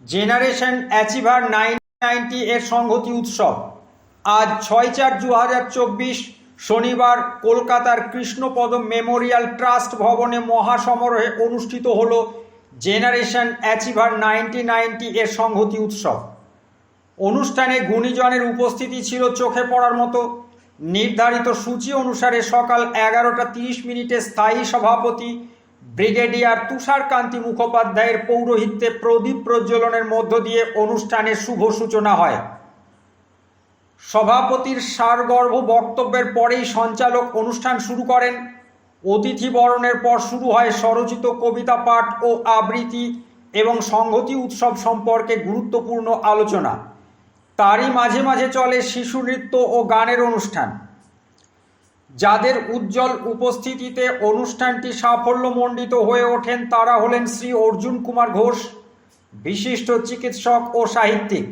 Generation achiever 1990 এর সংহতি উৎসব আজ 6/4/2024 শনিবার কলকাতার কৃষ্ণপদ মেমোরিয়াল ট্রাস্ট ভবনে মহাসমারোহে অনুষ্ঠিত হল জেনারেশন অ্যাচিভার 1990 এর সংহতি উৎসব। অনুষ্ঠানে গুণীজনের উপস্থিতি ছিল চোখে পড়ার মতো। নির্ধারিত সূচি অনুসারে সকাল 11:30 স্থায়ী সভাপতি ব্রিগেডিয়ার তুষারকান্তি মুখোপাধ্যায়ের পৌরোহিত্যে প্রদীপ প্রজ্বলনের মধ্য দিয়ে অনুষ্ঠানের শুভ সূচনা হয়। সভাপতির সারগর্ভ বক্তব্যের পরেই সঞ্চালক অনুষ্ঠান শুরু করেন। অতিথি বরণের পর শুরু হয় স্বরচিত কবিতা পাঠ ও আবৃত্তি এবং সংহতি উৎসব সম্পর্কে গুরুত্বপূর্ণ আলোচনা। তারই মাঝে মাঝে চলে শিশু নৃত্য ও গানের অনুষ্ঠান। যাদের উজ্জ্বল উপস্থিতিতে অনুষ্ঠানটি সাফল্যমণ্ডিত হয়ে ওঠেন তারা হলেন শ্রী অর্জুন কুমার ঘোষ, বিশিষ্ট চিকিৎসক ও সাহিত্যিক;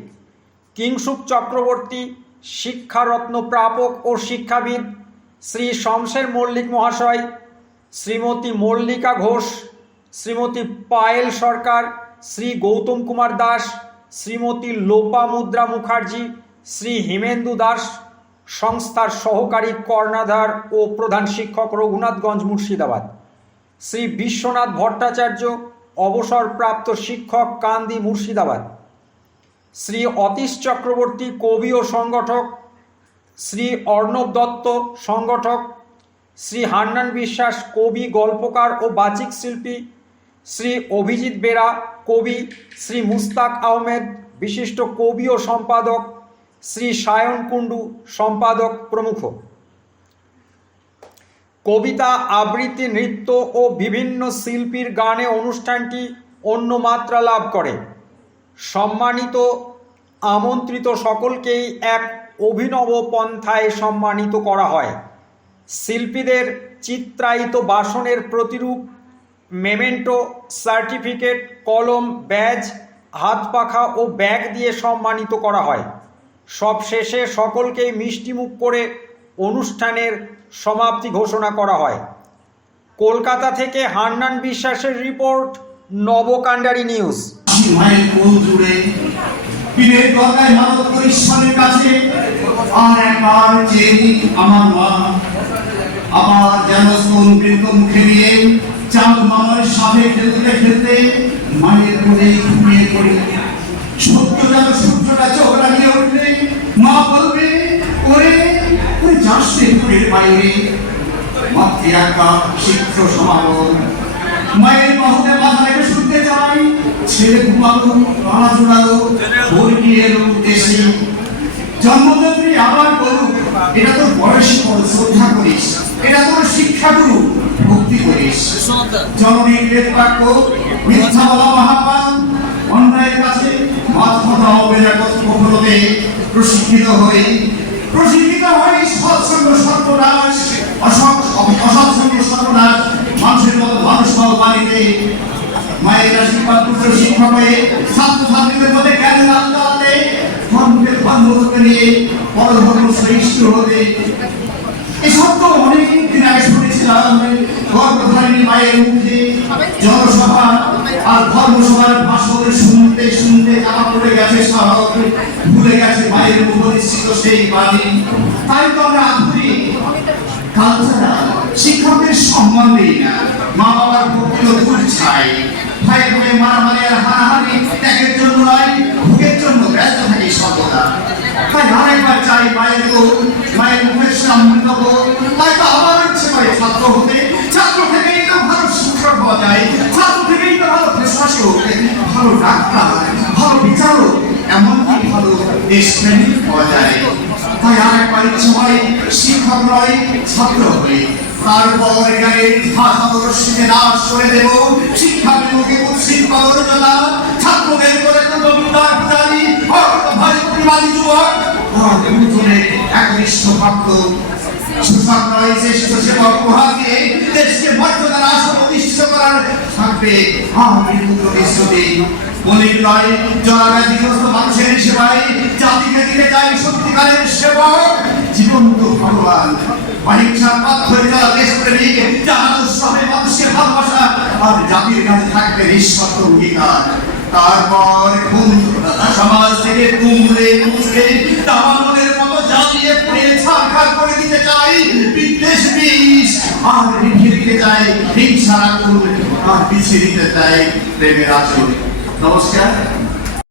কিংশুক চক্রবর্তী, শিক্ষারত্ন প্রাপক ও শিক্ষাবিদ; শ্রী শমশের মল্লিক মহাশয়, শ্রীমতী মল্লিকা ঘোষ, শ্রীমতী পায়েল সরকার, শ্রী গৌতম কুমার দাস, শ্রীমতী লোপামুদ্রা মুখার্জি, শ্রী হিমেন্দু দাস, সংস্থার সহকারী কর্ণধার ও প্রধান শিক্ষক, রঘুনাথগঞ্জ, মুর্শিদাবাদ; শ্রী বিশ্বনাথ ভট্টাচার্য, অবসরপ্রাপ্ত শিক্ষক, কান্দি, মুর্শিদাবাদ; শ্রী অতীশ চক্রবর্তী, কবি ও সংগঠক; শ্রী অর্ণব দত্ত, সংগঠক; শ্রী হান্নান বিশ্বাস, কবি, গল্পকার ও বাচিক শিল্পী; শ্রী অভিজিৎ বেরা, কবি; শ্রী মুস্তাক আহমেদ, বিশিষ্ট কবি ও সম্পাদক; শ্রী সায়ন কুণ্ডু, সম্পাদক প্রমুখ। কবিতা, আবৃত্তি, নৃত্য ও বিভিন্ন শিল্পীর গানে অনুষ্ঠানটি অন্য মাত্রা লাভ করে। সম্মানিত আমন্ত্রিত সকলকেই এক অভিনব পন্থায় সম্মানিত করা হয়। শিল্পীদের চিত্রায়িত বাসনের প্রতিরূপ, মেমেন্টো, সার্টিফিকেট, কলম, ব্যাজ, হাত পাখা ও ব্যাগ দিয়ে সম্মানিত করা হয়। সব শেষে সকলকেই মিষ্টিমুখ করে অনুষ্ঠানের সমাপ্তি ঘোষণা করা হয়। কলকাতা থেকে হান্নান বিশ্বাসের রিপোর্ট, নবকাণ্ডারি নিউজ। মায়ের কোল জুড়ে পীরের গলায় মানত করি ঈশ্বরের কাছে, আর একবার চেয়ে আমার মা। আবার যেন স্তন বৃদ্ধ মুখে নিয়ে চাঁদ মামার সাথে খেলতে খেলতে মায়ের কোলে ঘুমিয়ে পড়ি। সত্য যেন সূর্যটা চোখ লাগিয়ে উঠলে মা বলবে, ওরে ওই যাস পুরের বাইরে। মাতৃ একা শীঘ্র সমাগম। মায়ের বাহুতে মাথা রেখে শুনতে চাই, ছেলে ঘুমালো, পাড়া জোড়ালো, বর্গি এলো এসে। জন্মদাত্রী আবার বলুক, এটা তোর বয়স বড়, শ্রদ্ধা করিস, এটা তোর শিক্ষাগুরু, ভক্তি করিস। জননীর বেদ বাক্য মিথ্যা বলা মহাপাপ, অন্যায়ের কাছে মাথা দাও বেজাগত কখনোতে। প্রশিক্ষিত হই সৎসঙ্গ সর্বনাশ, অসৎসঙ্গ সর্বনাশ। মানুষের মতো মানুষ পাও বাড়িতে। মায়ের আশীর্বাদ পুত্র শিক্ষক হয়ে ছাত্রছাত্রীদের মধ্যে জ্ঞান আনতে, ধর্মকে ধর্মকে নিয়ে পরধর্ম সহিষ্ণু হতে। এসব তো অনেক দিন আগে শুনেছিলাম গর্ভধারিণী মায়ের মুখে। জনসভা আর ধর্মসভার ভাষণ শুনতে শুনতে কামা পড়ে গেছে সব, ভুলে গেছে মায়ের মুখ নিশ্চিত সেই বাণী। তাই তো আমরা আধুনিক কালচারাল শিক্ষকদের সম্মান দিই না, মা বাবার ভক্তির ভুল চাই। ভাই বোনে মারামারি আর হানাহানি ত্যাগের জন্য নয়, ভোগের জন্য ব্যস্ত থাকি সর্বদা। তাই আরেকবার চাই মায়ের কোল, মায়ের মুখের সামনে নেব। তাই তো আবার ইচ্ছে করে ছাত্র হতে। ছাত্র থেকেই তো ভালো শিক্ষক হওয়া যায়, ছাত্র থেকেই তো ভালো প্রশাসক, ভালো ডাক্তার, ভালো বিচারক, এমনকি ভালো দেশপ্রেমিক হওয়া যায়। তাই আরেকবার ইচ্ছে হয় শিক্ষক নয়, ছাত্র হই। তারপর গায়ের ভাষাদর্শীকে নাশ করে দেব। শিক্ষা বিমুখী মুসলিম কর্মকর্তা ছাত্রদের করে কবিতার পূজারী, ভারী প্রতিবাদী যুবক, একনিষ্ঠ ভক্ত, সুশাসন নয় শ্রেষ্ঠ সেবক উপহার দিয়ে দেশকে মর্যাদার আসন প্রতিষ্ঠিত করার থাকবে আমাদের প্রতিশ্রুতি। মনিক নয় জনব্যাধিগ্রস্ত মানুষের সেবায় জাতিকে দিতে চাই সত্যিকারের সেবক, জীবন্ত ভগবান। অহিংসার পথ ধরে যারা দেশপ্রেমিক, যারা মানুষের ভালোবাসা আর জাতির কাছে থাকবে নিঃস্বার্থ অঙ্গীকার। তারপর সমাজ থেকে কুমড়ে মুছড়ে দাবানলের মতো জ্বালিয়ে পুড়িয়ে ছারখার করে দিতে চাই বিদ্বেষ বিষ, আর লিখে দিতে চাই হিংসার আগুন, আর পিছিয়ে দিতে চাই প্রেমের আঁচল। নমস্কার।